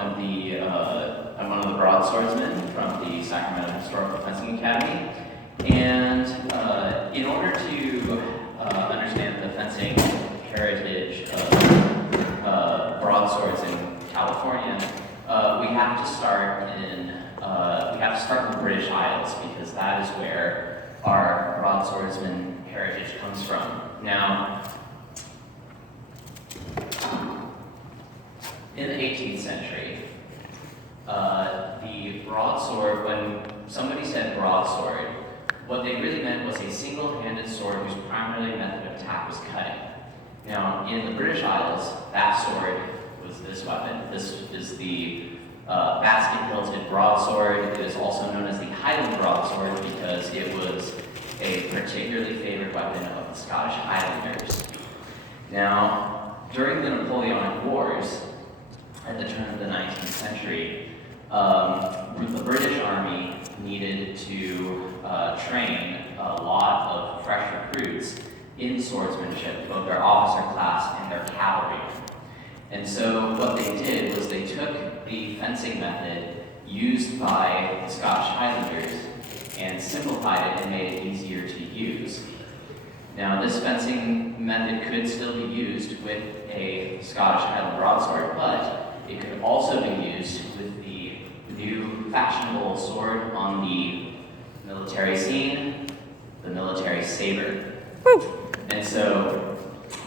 I'm one of the broadswordsmen from the Sacramento Historical Fencing Academy, and in order to understand the fencing heritage of broadswords in California, we have to start in the British Isles, because that is where our broadswordsman heritage comes from. Now, in the 18th century, the broadsword, when somebody said broadsword, what they really meant was a single-handed sword whose primary method of attack was cutting. Now, in the British Isles, that sword was this weapon. This is the basket-hilted broadsword. It is also known as the highland broadsword because it was a particularly favored weapon of the Scottish Highlanders. Now, during the Napoleonic Wars, at the turn of the 19th century, the British Army needed to train a lot of fresh recruits in swordsmanship, both their officer class and their cavalry. And so what they did was they took the fencing method used by the Scottish Highlanders and simplified it and made it easier to use. Now, this fencing method could still be used with a Scottish Highland broadsword, but it could also be used with the new fashionable sword on the military scene, the military saber. Woo. And so,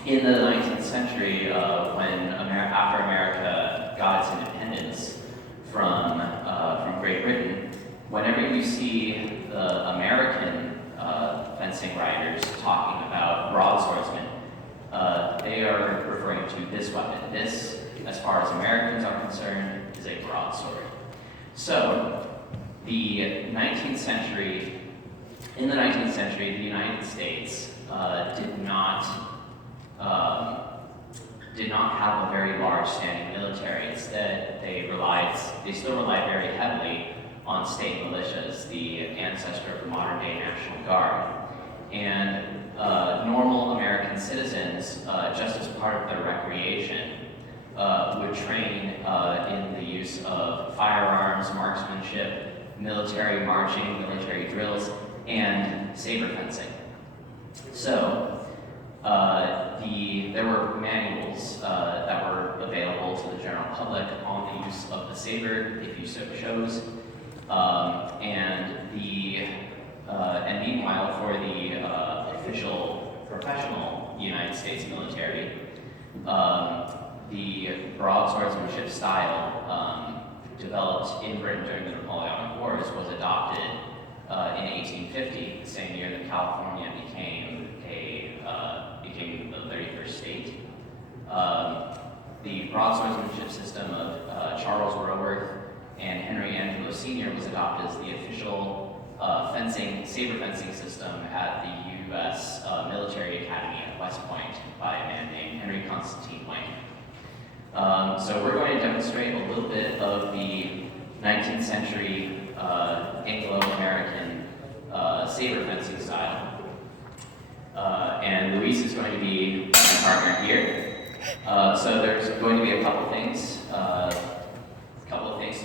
in the 19th century, after America got its independence from Great Britain, whenever you see the American fencing writers talking about broadswordsmen, they are referring to this weapon. This, as far as Americans are concerned, is a broadsword. So, in the 19th century, the United States did not have a very large standing military. Instead, they still relied very heavily on state militias, the ancestor of the modern-day National Guard. And normal American citizens, just as part of their recreation, would train in the use of firearms, marksmanship, military marching, military drills, and saber fencing. So, there were manuals that were available to the general public on the use of the saber, if you so chose. And meanwhile, for the official, professional United States military, the broadswordsmanship style developed in Britain during the Napoleonic Wars was adopted in 1850, the same year that California became the 31st state. The broadswordsmanship system of Charles Roworth and Henry Angelo Sr. was adopted as the official saber fencing system at the U.S. Military Academy at West Point by a man named Henry Constantine White. So we're going to demonstrate a little bit of the 19th century Anglo-American saber fencing style. And Luis is going to be my partner here. So there's going to be a couple things to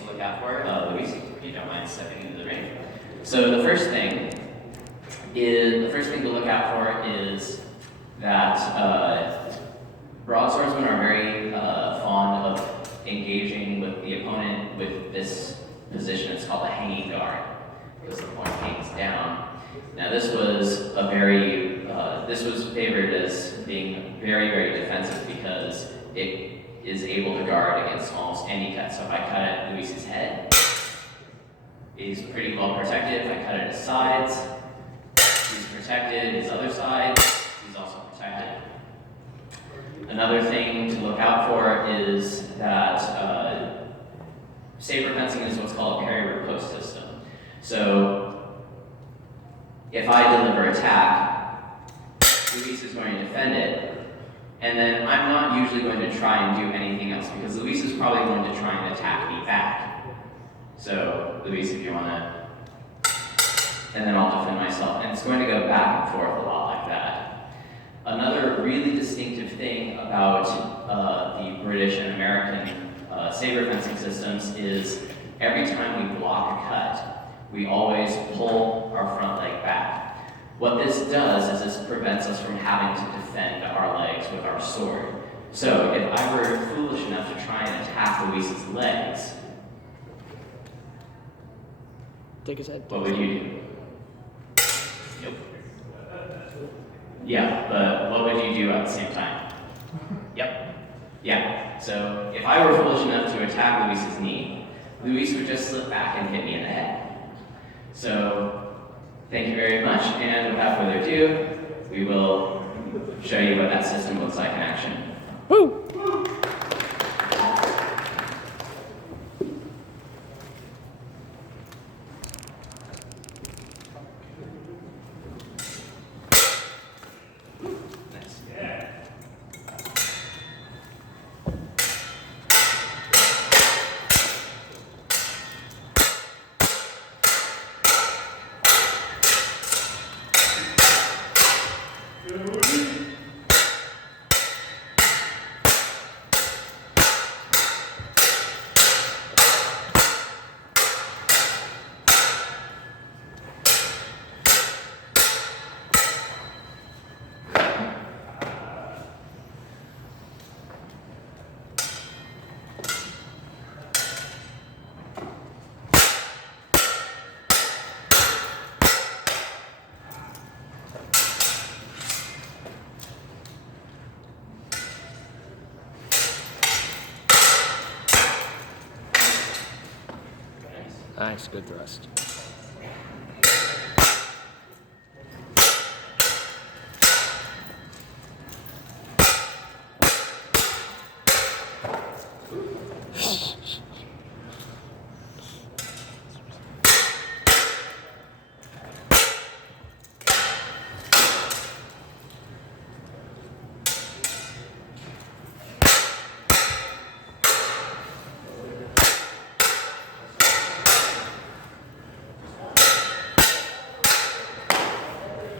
look out for. Luis, if you don't mind stepping into the ring. So the first thing to look out for is that broadswordsmen are very fond of engaging with the opponent with this position. It's called the hanging guard, because the point hangs down. Now, this was favored as being very, very defensive because it is able to guard against almost any cut. So if I cut at Luis's head, he's pretty well protected. If I cut at his sides, he's protected. His other side, he's also protected. Another thing to look out for is that saber fencing is what's called a parry-riposte system. So if I deliver attack, Luis is going to defend it, and then I'm not usually going to try and do anything else because Luis is probably going to try and attack me back. So, Luis, if you want to, and then I'll defend myself, and it's going to go back and forth a lot like that. Another really distinctive thing about the British and American saber fencing systems is every time we block a cut, we always pull our front leg back. What this does is this prevents us from having to defend our legs with our sword. So if I were foolish enough to try and attack Luis's legs, take his head. What would you do? Nope. Yeah, but what would you do at the same time? Yep. Yeah. So if I were foolish enough to attack Luis's knee, Luis would just slip back and hit me in the head. So thank you very much, and without further ado, we will show you what that system looks like in action. Woo! Nice, good thrust.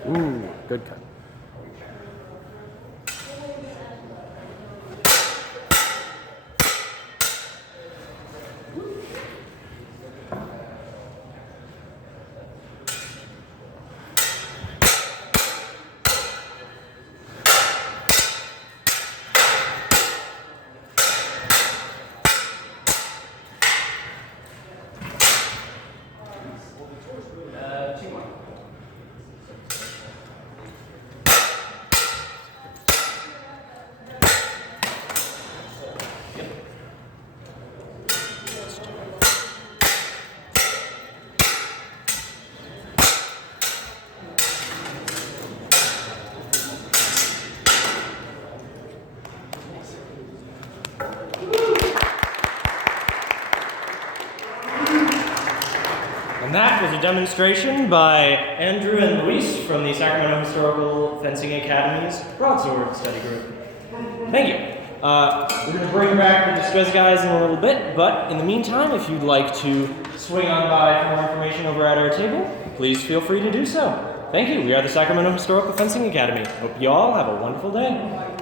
Ooh, good cut. Two more. And that was a demonstration by Andrew and Luis from the Sacramento Historical Fencing Academy's broadsword study group. Thank you. We're going to bring back the distress guys in a little bit, but in the meantime, if you'd like to swing on by for more information over at our table, please feel free to do so. Thank you. We are the Sacramento Historical Fencing Academy. Hope you all have a wonderful day.